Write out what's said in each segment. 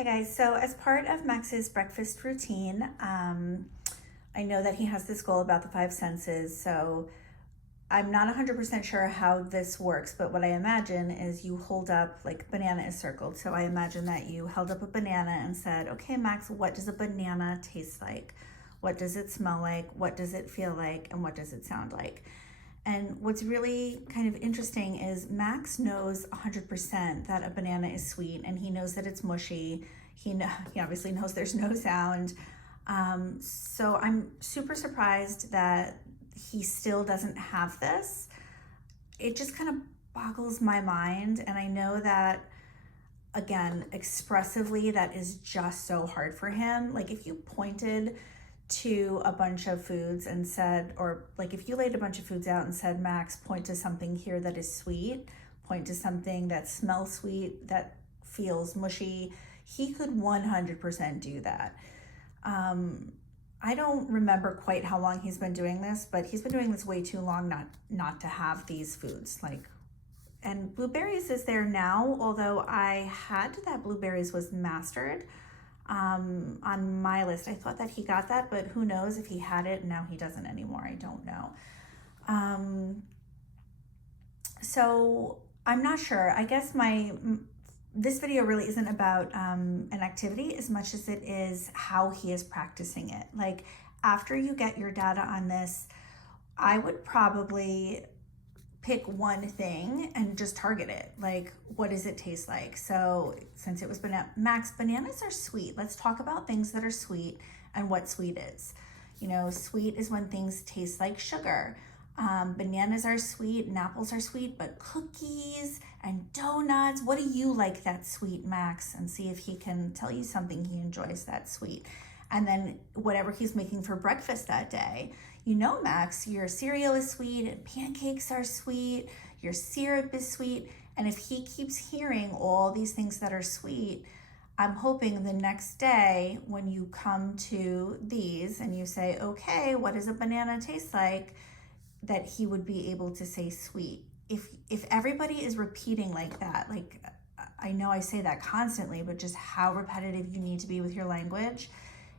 Hi guys, so as part of Max's breakfast routine, I know that he has this goal about the five senses, so I'm not 100% sure how this works, but what I imagine is you hold up, like banana is circled, so I imagine that you held up a banana and said, okay Max, what does a banana taste like? What does it smell like? What does it feel like? And what does it sound like? And what's really kind of interesting is Max knows 100% that a banana is sweet, and he knows that it's mushy. He obviously knows there's no sound. So I'm super surprised that he still doesn't have this. It just kind of boggles my mind. And I know that, again, expressively, that is just so hard for him. Like if you pointed to a bunch of foods and said, or like if you laid a bunch of foods out and said, Max, point to something here that is sweet, point to something that smells sweet, that feels mushy, he could 100% do that. I don't remember quite how long he's been doing this, but he's been doing this way too long not to have these foods. And blueberries is there now, although I had that blueberries was mastered on my list. I thought that he got that, but who knows if he had it and now he doesn't anymore. I don't know. So I'm not sure. I guess this video really isn't about an activity as much as it is how he is practicing it. Like after you get your data on this, I would probably pick one thing and just target it. Like, what does it taste like? So since it was Max, bananas are sweet. Let's talk about things that are sweet and what sweet is. You know, sweet is when things taste like sugar. Bananas are sweet and apples are sweet, but cookies and donuts, what do you like that's sweet, Max? And see if he can tell you something he enjoys that's sweet. And then whatever he's making for breakfast that day. You know, Max, your cereal is sweet and pancakes are sweet, your syrup is sweet. And if he keeps hearing all these things that are sweet, I'm hoping the next day when you come to these and you say, okay, what does a banana taste like? That he would be able to say sweet. If everybody is repeating like that, like I know I say that constantly, but just how repetitive you need to be with your language.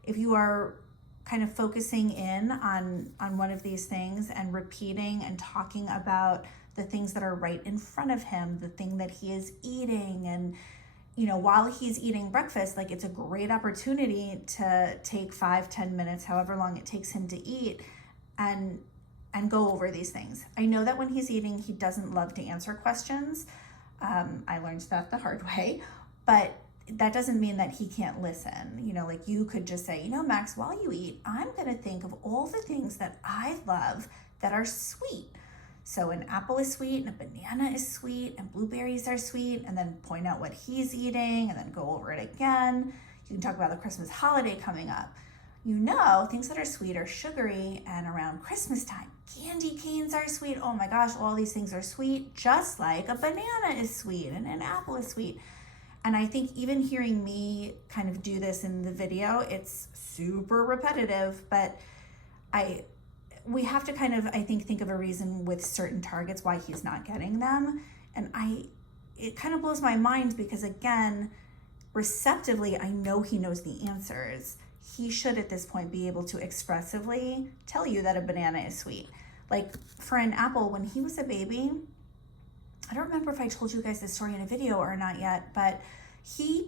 If you are kind of focusing in on one of these things and repeating and talking about the things that are right in front of him, the thing that he is eating, and you know, while he's eating breakfast, like it's a great opportunity to take 5-10 minutes, however long it takes him to eat, and go over these things. I know that when he's eating, he doesn't love to answer questions. I learned that the hard way, but that doesn't mean that he can't listen. You know, like you could just say, you know, Max, while you eat, I'm gonna think of all the things that I love that are sweet. So an apple is sweet and a banana is sweet and blueberries are sweet, and then point out what he's eating and then go over it again. You can talk about the Christmas holiday coming up. You know, things that are sweet are sugary, and around Christmas time, candy canes are sweet. Oh my gosh, all these things are sweet, just like a banana is sweet and an apple is sweet. And I think even hearing me kind of do this in the video, it's super repetitive, but we have to kind of, I think of a reason with certain targets why he's not getting them. And it kind of blows my mind because again, receptively, I know he knows the answers. He should at this point be able to expressively tell you that a banana is sweet. Like for an apple, when he was a baby, I don't remember if I told you guys this story in a video or not yet, but he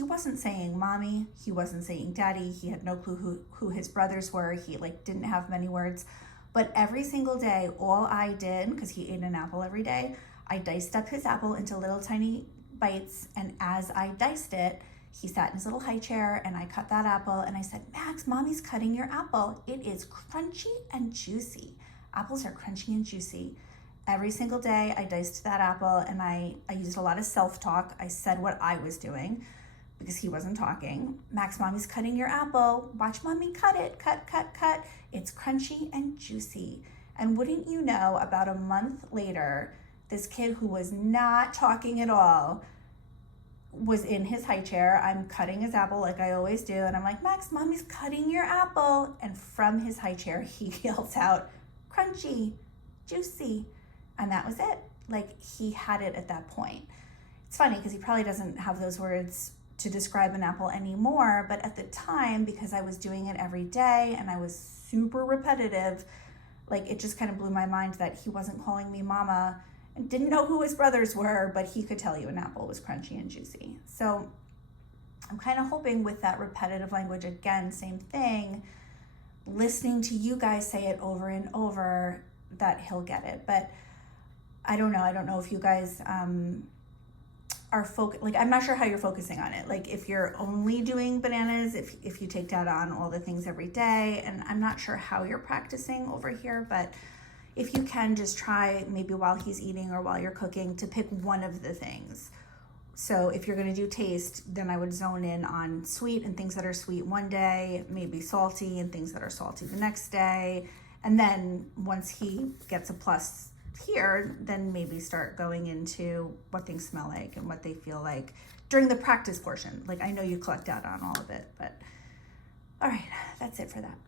wasn't saying mommy, he wasn't saying daddy, he had no clue who his brothers were, he like didn't have many words. But every single day, all I did, because he ate an apple every day, I diced up his apple into little tiny bites, and as I diced it, he sat in his little high chair and I cut that apple and I said, Max, mommy's cutting your apple. It is crunchy and juicy. Apples are crunchy and juicy. Every single day I diced that apple and I used a lot of self-talk. I said what I was doing because he wasn't talking. Max, mommy's cutting your apple. Watch mommy cut it. Cut, cut, cut. It's crunchy and juicy. And wouldn't you know, about a month later, this kid who was not talking at all was in his high chair. I'm cutting his apple like I always do. And I'm like, Max, mommy's cutting your apple. And from his high chair, he yells out, crunchy, juicy. And that was it. Like he had it at that point. It's funny because he probably doesn't have those words to describe an apple anymore, but at the time, because I was doing it every day and I was super repetitive, like it just kind of blew my mind that he wasn't calling me mama and didn't know who his brothers were, but he could tell you an apple was crunchy and juicy. So I'm kind of hoping with that repetitive language, again, same thing, listening to you guys say it over and over, that he'll get it. But I don't know if you guys are like, I'm not sure how you're focusing on it. Like if you're only doing bananas, if you take data on all the things every day, and I'm not sure how you're practicing over here, but if you can just try maybe while he's eating or while you're cooking to pick one of the things. So if you're going to do taste, then I would zone in on sweet and things that are sweet one day, maybe salty and things that are salty the next day. And then once he gets a plus here, then maybe start going into what things smell like and what they feel like during the practice portion. Like I know you collect data on all of it, but all right, that's it for that.